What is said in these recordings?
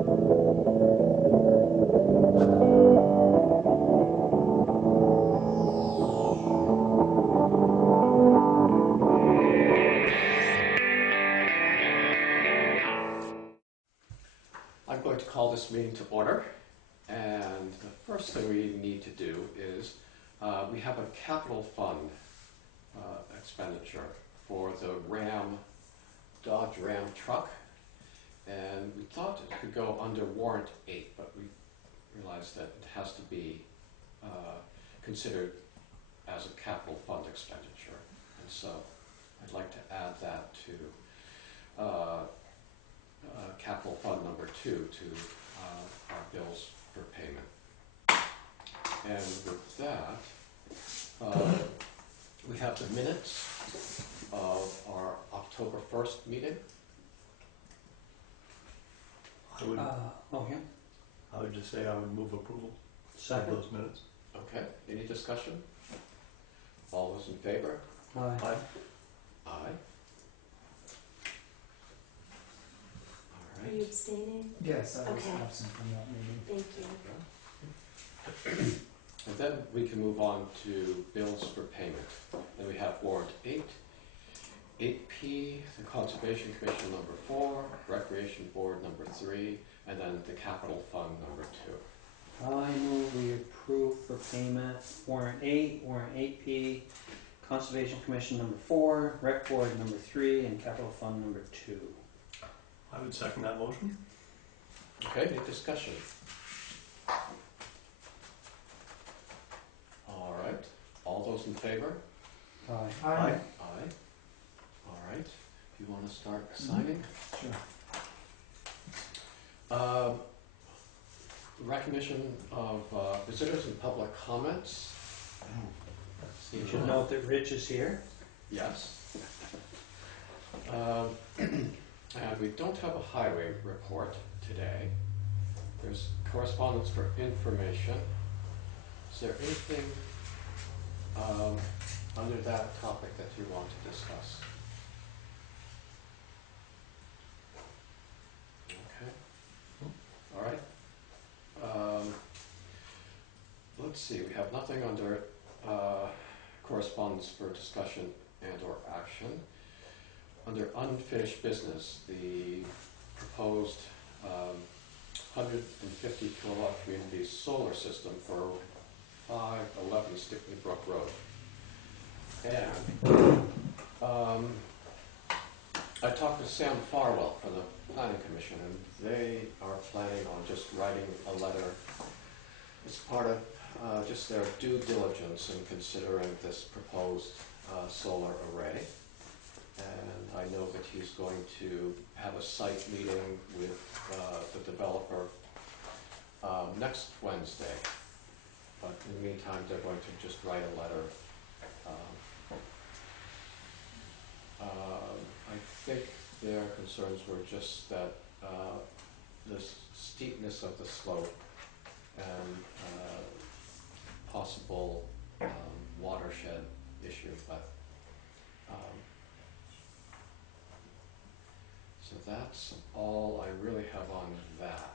I'm going to call this meeting to order, and the first thing we need to do is we have a capital fund expenditure for the Dodge Ram truck, and we thought it could go under warrant 8, but we realized that it has to be considered as a capital fund expenditure, and so I'd like to add that to capital fund number 2 to our bills for payment. And with that, we have the minutes of our October 1st meeting. I would just say I would move approval of those minutes. Okay, any discussion? All those in favor? Aye. Aye. Are you abstaining? Yes, I was Okay. absent from that meeting. Thank you. And then we can move on to bills for payment. And we have warrant 8, 8P, the Conservation Commission number 4, Recreation Board number 3, and then the Capital Fund number 2. I move we approve for payment warrant 8, warrant 8P, Conservation Commission number 4, Rec Board number 3, and Capital Fund number 2. I would second that motion. Okay, any discussion? All right, all those in favor? Aye. Aye. Aye. All right, if you want to start signing. Sure. Recognition of visitors and public comments. You should note that Rich is here. Yes. And we don't have a highway report today. There's correspondence for information. Is there anything under that topic that you want to discuss? Okay. All right. Let's see, we have nothing under correspondence for discussion and or action. Under unfinished business, the proposed 150 kilowatt community solar system for 511 Stickney Brook Road. And I talked to Sam Farwell from the Planning Commission, and they are planning on just writing a letter as part of just their due diligence in considering this proposed solar array. And I know that he's going to have a site meeting with the developer next Wednesday. But in the meantime, they're going to just write a letter. I think their concerns were just that the steepness of the slope and possible watershed issue, but so that's all I really have on that.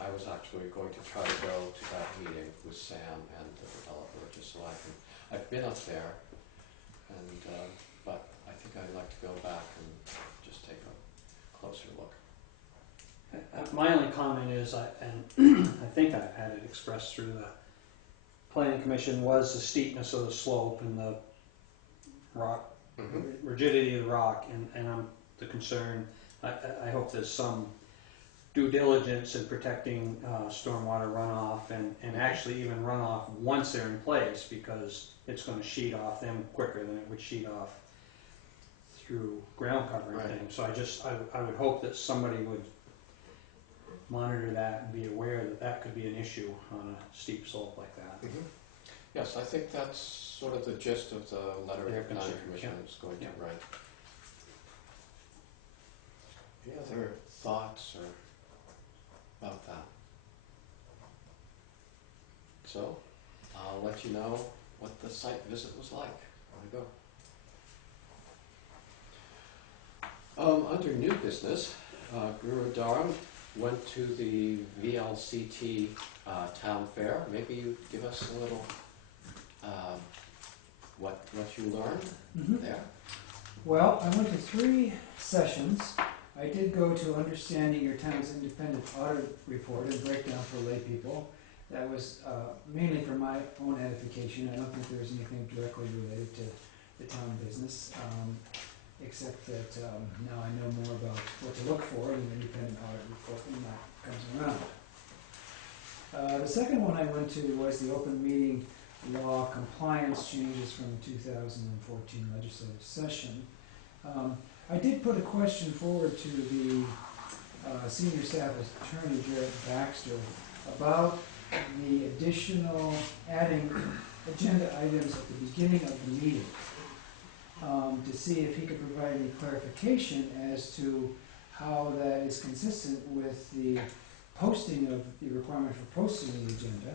I was actually going to try to go to that meeting with Sam and the developer just so I've been up there, and but I think I'd like to go back and just take a closer look. My only comment is, I think I've had it expressed through the Planning Commission, was the steepness of the slope and the rock, rigidity of the rock, and I'm the concern. I hope there's some due diligence in protecting stormwater runoff and actually even runoff once they're in place, because it's going to sheet off them quicker than it would sheet off through ground cover and things. So I would hope that somebody would monitor that and be aware that that could be an issue on a steep slope like that. Yes, I think that's sort of the gist of the letter the Planning Commission is going to write. Any other thoughts or about that? So I'll let you know what the site visit was like. There we go. Under new business, Guru Dharam went to the VLCT town fair. Maybe you give us a little what you learned there. Well, I went to 3 sessions. I did go to Understanding Your Town's Independent Audit Report and Breakdown for Lay People. That was mainly for my own edification. I don't think there was anything directly related to the town business, except that now I know more about what to look for in an independent audit report when that comes around. The second one I went to was the open meeting law compliance changes from the 2014 legislative session. I did put a question forward to the senior staff attorney, Jared Baxter, about the additional adding agenda items at the beginning of the meeting, to see if he could provide any clarification as to how that is consistent with the posting of the requirement for posting the agenda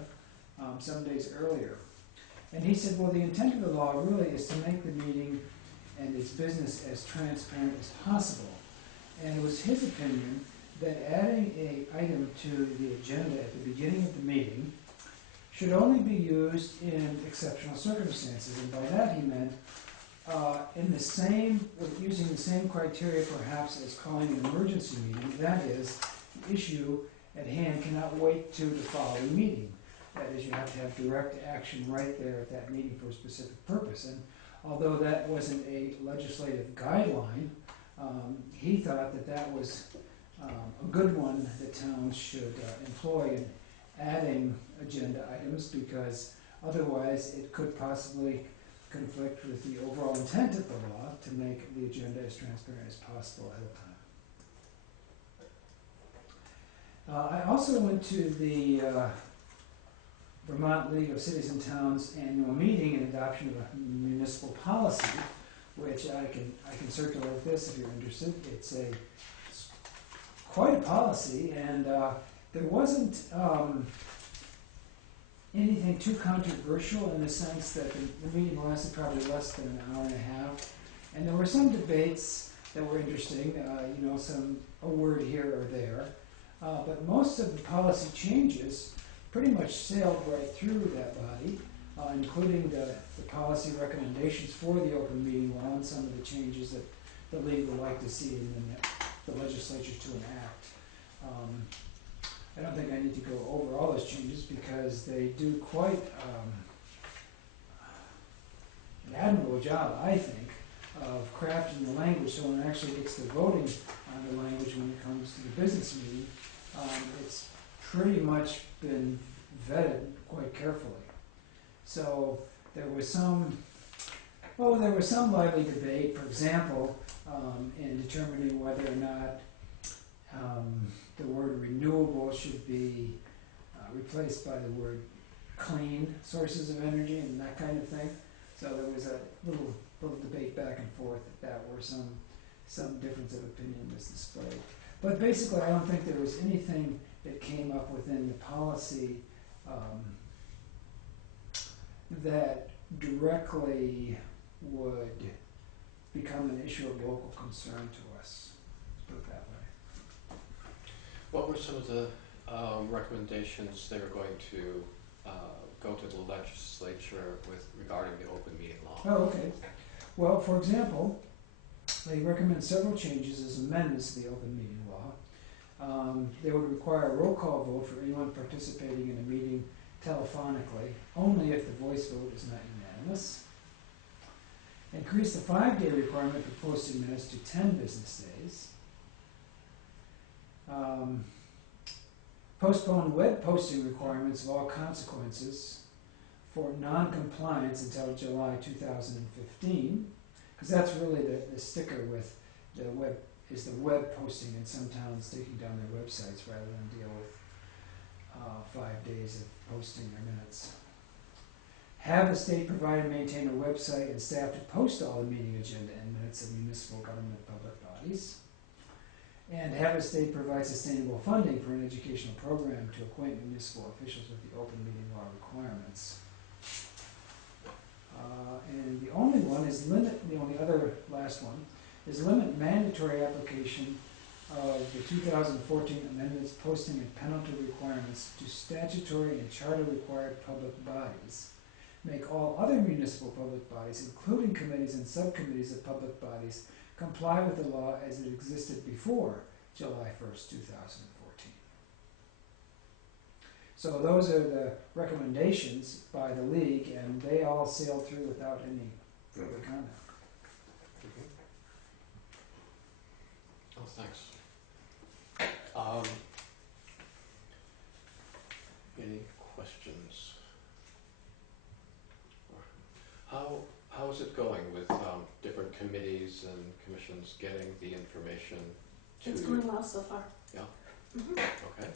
some days earlier. And he said, well, the intent of the law really is to make the meeting and its business as transparent as possible. And it was his opinion that adding an item to the agenda at the beginning of the meeting should only be used in exceptional circumstances. And by that he meant using the same criteria perhaps as calling an emergency meeting. That is, the issue at hand cannot wait to the following meeting. That is, you have to have direct action right there at that meeting for a specific purpose. And although that wasn't a legislative guideline, he thought that that was a good one that towns should employ in adding agenda items, because otherwise it could possibly conflict with the overall intent of the law to make the agenda as transparent as possible ahead of time. I also went to the Vermont League of Cities and Towns annual meeting and adoption of a municipal policy, which I can circulate this if you're interested. It's quite a policy, and there wasn't anything too controversial in the sense that the meeting lasted probably less than an hour and a half, and there were some debates that were interesting, a word here or there, but most of the policy changes pretty much sailed right through that body, including the policy recommendations for the open meeting law and some of the changes that the league would like to see in the legislature to enact. I don't think I need to go over all those changes because they do quite an admirable job, I think, of crafting the language so when it actually gets to voting on the language when it comes to the business meeting, it's pretty much been vetted quite carefully. So there was some lively debate, for example, in determining whether or not the word renewable should be replaced by the word clean sources of energy and that kind of thing. So there was a little debate back and forth that where some difference of opinion was displayed. But basically, I don't think there was anything that came up within the policy that directly would become an issue of local concern to us. Let's put it that way. What were some of the recommendations they were going to go to the legislature with regarding the open meeting law? Oh, okay. Well, for example, they recommend several changes as amendments to the open meeting law. They would require a roll call vote for anyone participating in a meeting telephonically, only if the voice vote is not unanimous. Increase the 5-day requirement for posting minutes to 10 business days. Postpone web posting requirements of all consequences for non-compliance until July 2015, because that's really the sticker with the web, is the web posting in some towns taking down their websites rather than deal with 5 days of posting their minutes. Have the state provide and maintain a website and staff to post all the meeting agenda and minutes of municipal government public bodies. And have the state provide sustainable funding for an educational program to acquaint municipal officials with the open meeting law requirements. And the only other last one is limit mandatory application of the 2014 amendments posting and penalty requirements to statutory and charter required public bodies. Make all other municipal public bodies, including committees and subcommittees of public bodies, comply with the law as it existed before July 1st, 2014. So those are the recommendations by the league, and they all sailed through without any further comment. Oh, thanks. Any questions? How is it going with different committees and commissions getting the information to It's you? going well so far. Yeah. Mhm. Okay.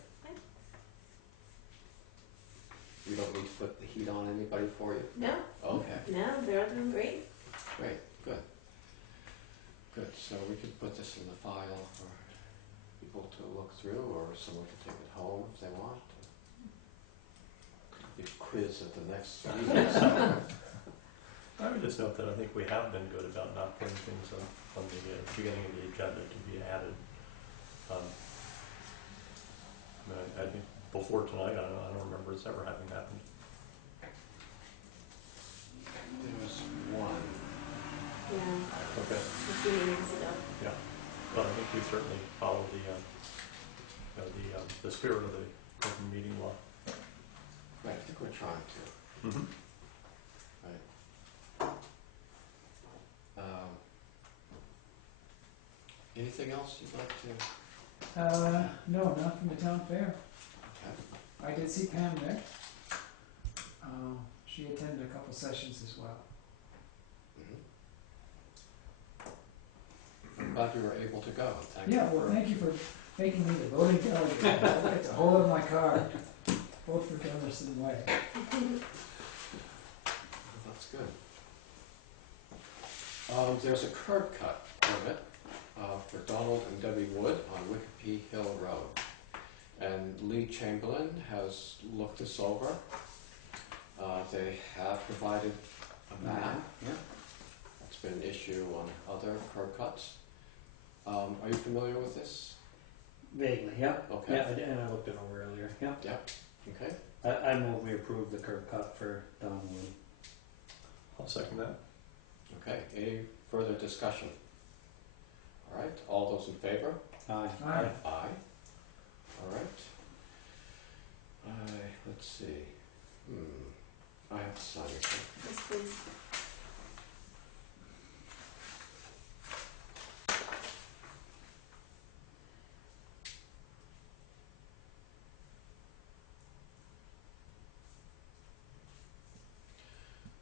You don't need to put the heat on anybody for you? No, Okay, no, they're doing great. great, good. Good, so we could put this in the file for people to look through, or someone can take it home if they want. Be quiz at the next meeting. I would just note that I think we have been good about not putting things on the beginning of the agenda to be added. I think before tonight, I don't remember it's ever having happened. There was one. Yeah, Okay. a few meetings ago. Yeah, but I think we certainly follow the spirit of the open meeting law. Right, I think we're trying to. Mm-hmm. Right. Anything else you'd like to? No, not from the town fair. Okay. I did see Pam there. She attended a couple sessions as well. Mhm. I'm glad you were able to go. Thank you. Yeah, well, thank you for making me the voting delegate. I'll get to hold of my card. Vote for Dummerston Way. That's good. There's a curb cut permit for Donald and Debbie Wood on Wickapee Hill Road. And Lee Chamberlain has looked this over. They have provided a map. Yeah. That's been an issue on other curb cuts. Are you familiar with this? Vaguely, yeah. Okay. Yeah, I did, and I looked it over earlier, yeah. Okay. I move we approve the curb cut for Donwood. I'll second that. Okay. Any further discussion? All right. All those in favor? Aye. Aye. Aye. All right. Let's see. I have to sign this one. Yes, please.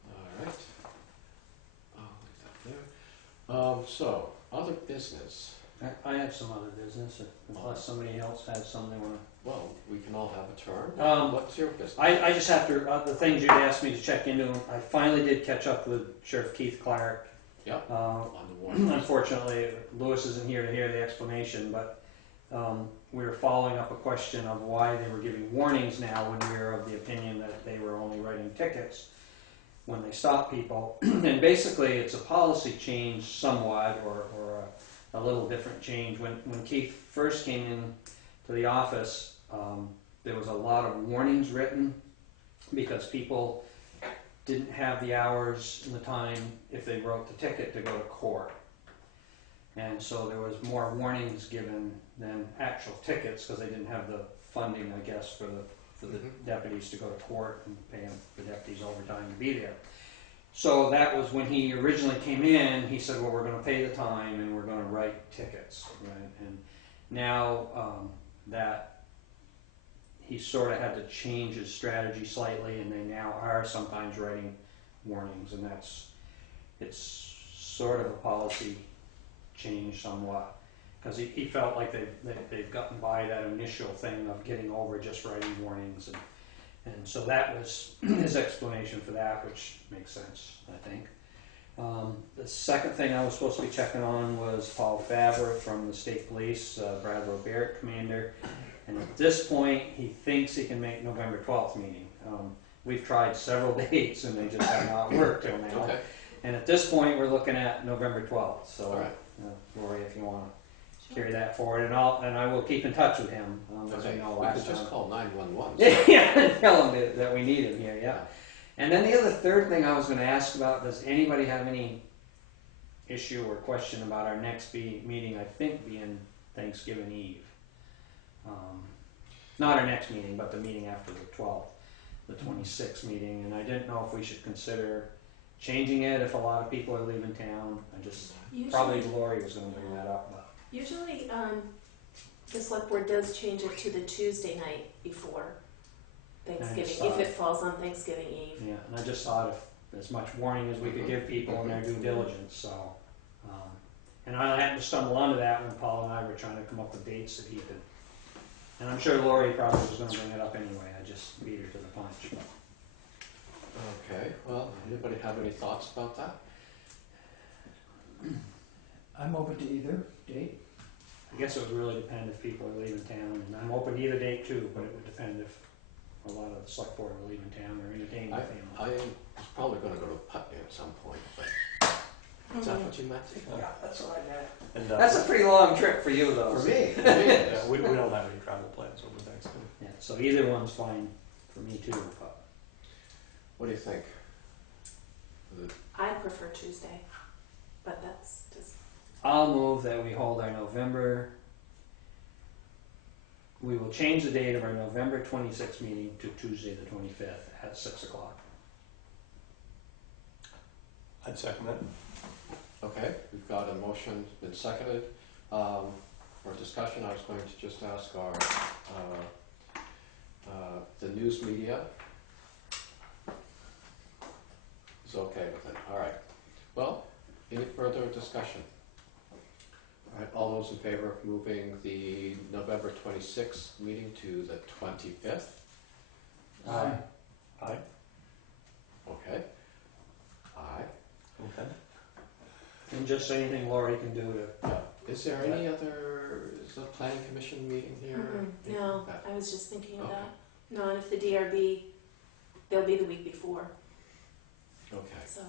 All right. I'll leave that there. So, other business. I have some other business, unless somebody else has something they want to. Well, we can all have a turn. Um, What's your business? I just have to, the things you'd asked me to check into, I finally did catch up with Sheriff Keith Clark. Yep. Uh, On the warrant. Unfortunately, Lewis isn't here to hear the explanation, but we were following up a question of why they were giving warnings now when we were of the opinion that they were only writing tickets when they stop people. And basically, it's a policy change somewhat, or a little different change. When Keith first came in to the office, there was a lot of warnings written because people didn't have the hours and the time if they wrote the ticket to go to court. And so there was more warnings given than actual tickets because they didn't have the funding, I guess, for the deputies to go to court and pay the deputies overtime to be there. So that was when he originally came in, he said, well, we're going to pay the time and we're going to write tickets. Right? And now that he sort of had to change his strategy slightly, and they now are sometimes writing warnings, and it's sort of a policy change somewhat, because he felt like they've gotten by that initial thing of getting over just writing warnings, and so that was his explanation for that, which makes sense, I think. The second thing I was supposed to be checking on was Paul Favre from the State Police, Bradley Barrett commander. And at this point, he thinks he can make November 12th meeting. We've tried several dates and they just have not worked till now. Okay. And at this point, we're looking at November 12th. So All right. Lori, if you want to carry that forward, and I will keep in touch with him. As Okay, you know, we last could just time. call 911. Yeah, tell him that we need him here. Yeah. And then the other third thing I was going to ask about: does anybody have any issue or question about our next meeting? I think being Thanksgiving Eve. Not our next meeting, but the meeting after the 12th, the 26th meeting. And I didn't know if we should consider changing it if a lot of people are leaving town. Probably Lori was going to bring that up. But. Usually, the select board does change it to the Tuesday night before Thanksgiving, if it falls on Thanksgiving Eve. Yeah, and I just thought if as much warning as we could give people in their due diligence, so. And I happened to stumble onto that when Paul and I were trying to come up with dates that he could. And I'm sure Lori probably was going to bring it up anyway. I just beat her to the punch. Okay, well, anybody have any thoughts about that? I'm open to either date. I guess it would really depend if people are leaving town, and I'm open to either date too, but it would depend if a lot of the select board were leaving town or entertaining the family. I was probably going to go to Putney at some point, but is that what you meant? Yeah, that's what I meant. And, That's a pretty long trip for you though. For me, yeah, we don't have any travel plans over Thanksgiving. Yeah, so either one's fine for me too. But What do you think? I prefer Tuesday, but that's just. I'll move that we hold our we will change the date of our November 26th meeting to Tuesday the 25th at 6 o'clock. I'd second that. Okay, we've got a motion, been seconded. For discussion, I was going to just ask our the news media is okay with it. All right. Well, any further discussion? All right, all those in favor of moving the November 26th meeting to the 25th? Aye. Aye. Okay. Aye. Okay. And just anything Lori can do to. Is there any other, is the planning commission meeting here? No, That- I was just thinking of Okay. that. No, and if the DRB, they'll be the week before, Okay. so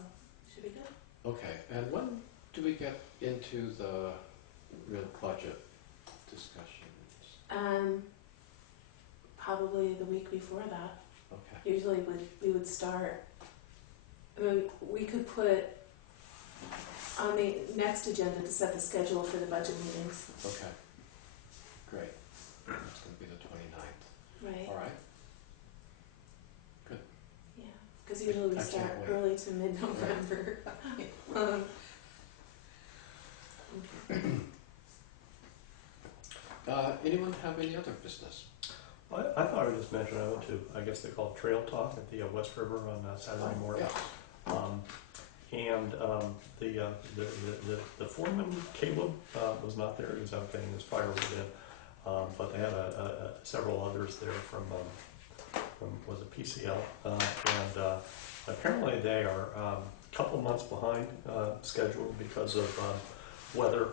should be good. Okay, and when do we get into the real budget discussions? Probably the week before that. Okay, Usually we would start, I mean, we could put on the next agenda to set the schedule for the budget meetings, okay, great. That's gonna be the 29th, right? all right? Yeah, because usually we I can't start wait. early to mid-November. Anyone have any other business? I thought I'd just mention I went to, I guess they call it Trail Talk at the West River on Saturday morning. Yes. The foreman, Caleb, was not there. He was out getting his firewood in. But they had several others there from was it PCL? And apparently they are a couple months behind schedule because of weather,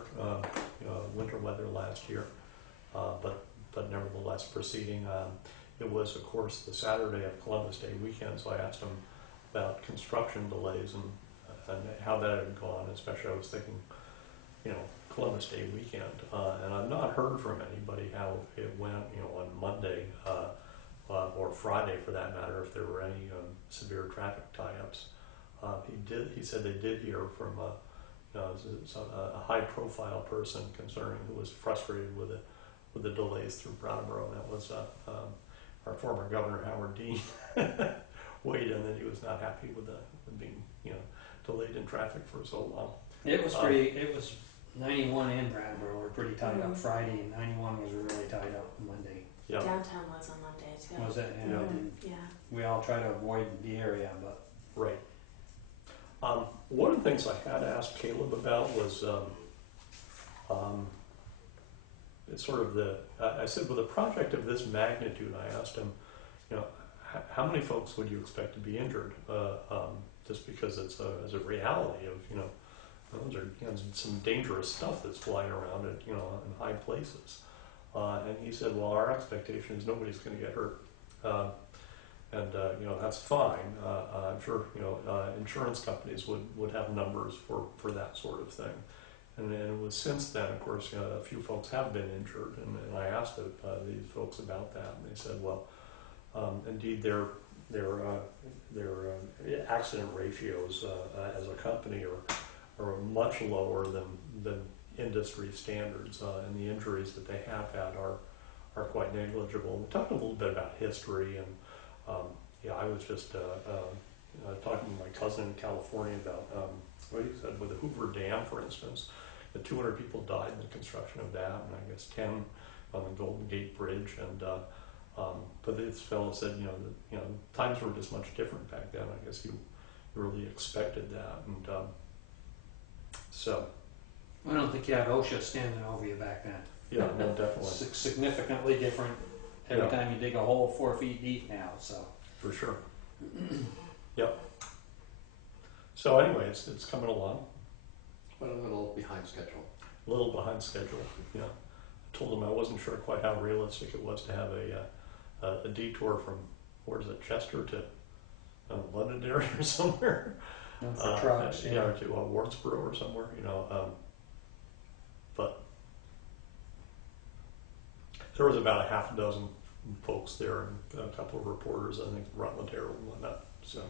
winter weather last year. But nevertheless proceeding. It was, of course, the Saturday of Columbus Day weekend, so I asked him about construction delays and how that had gone, especially I was thinking, Columbus Day weekend. And I've not heard from anybody how it went, on Monday or Friday for that matter, if there were any severe traffic tie-ups. He said they did hear from a high-profile person concerning who was frustrated with the delays through Brattleboro. That was our former governor, Howard Dean, weighed in that he was not happy with being, delayed in traffic for so long. It was 91 and Brattleboro were pretty tied up Friday, and 91 was really tied up Monday. Yeah. Downtown was on Monday too. Was it? Yeah. Yeah. We all try to avoid the area, but Right. One of the things I had asked Caleb about was it's sort of I said, with a project of this magnitude, I asked him, how many folks would you expect to be injured? Just because it's a reality of, those are some dangerous stuff that's flying around at, in high places. And he said, well, our expectation is nobody's going to get hurt. And that's fine. I'm sure, insurance companies would have numbers for that sort of thing. And then it was since then, of course, a few folks have been injured, and I asked these folks about that, and they said, well, indeed, their accident ratios as a company are much lower than industry standards, and the injuries that they have had are quite negligible. We talked a little bit about history, and I was just talking to my cousin in California about what he said with the Hoover Dam, for instance. The 200 people died in the construction of that, and I guess 10 on the Golden Gate Bridge. And but this fellow said, times were just much different back then. I guess you really expected that, and so. I don't think you had OSHA standing over you back then. Yeah, no, definitely. Significantly different every time you dig a hole 4 feet deep now, so. For sure. Yep. So anyway, it's coming along. But a little behind schedule. A little behind schedule, yeah. I told them I wasn't sure quite how realistic it was to have a detour from, where is it, Chester to Londonderry or somewhere. And for trucks, yeah, or to Wardsboro or somewhere, but there was about a half a dozen folks there and a couple of reporters, I think, Rutland Herald and whatnot. So.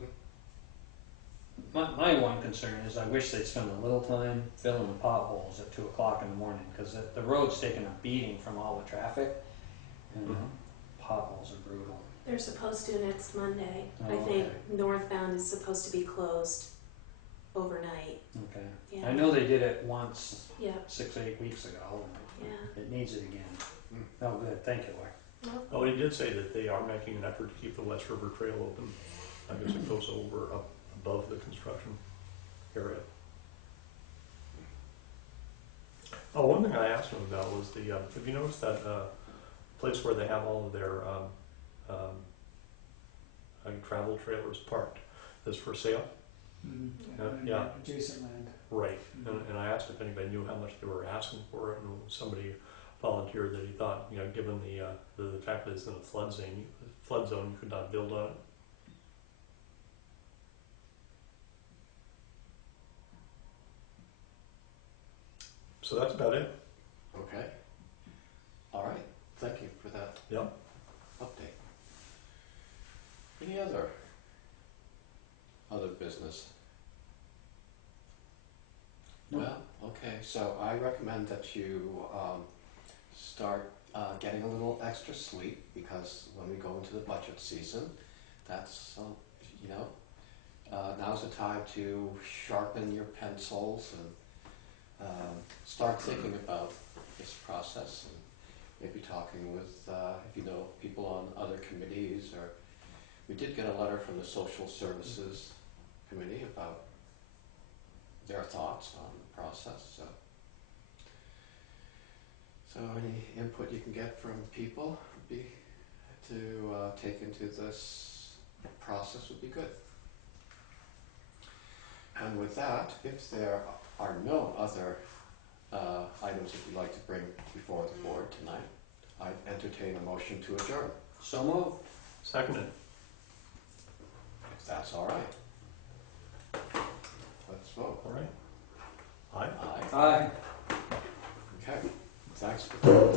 My one concern is I wish they'd spend a little time filling the potholes at 2 o'clock in the morning, because the road's taking a beating from all the traffic, and the potholes are brutal. They're supposed to next Monday. Oh, I think okay. northbound is supposed to be closed overnight. Okay. Yeah. I know they did it once Yep. 6 or 8 weeks ago, and Yeah. it needs it again. Oh, good. Thank you, Larry. Oh, he did say that they are making an effort to keep the West River Trail open. I guess it goes up above the construction area. Oh, one thing I asked him about was have you noticed that place where they have all of their travel trailers parked is for sale? Yeah. Adjacent land. Right. And I asked if anybody knew how much they were asking for it, and somebody volunteered that he thought, given the fact that it's in a flood zone, you could not build on it. So that's about it. Okay. All right. Thank you for that Yep. update. Any other business? No. Well, okay. So I recommend that you start getting a little extra sleep, because when we go into the budget season, that's now's the time to sharpen your pencils and start thinking about this process, and maybe talking with if you know people on other committees. Or we did get a letter from the Social Services Committee about their thoughts on the process. So any input you can get from people would be to take into this process would be good. And with that, if there are no other items that you'd like to bring before the board tonight, I'd entertain a motion to adjourn, So moved. Seconded. if that's all right. Let's vote. All right. Aye. Aye. Aye. Okay. Thanks for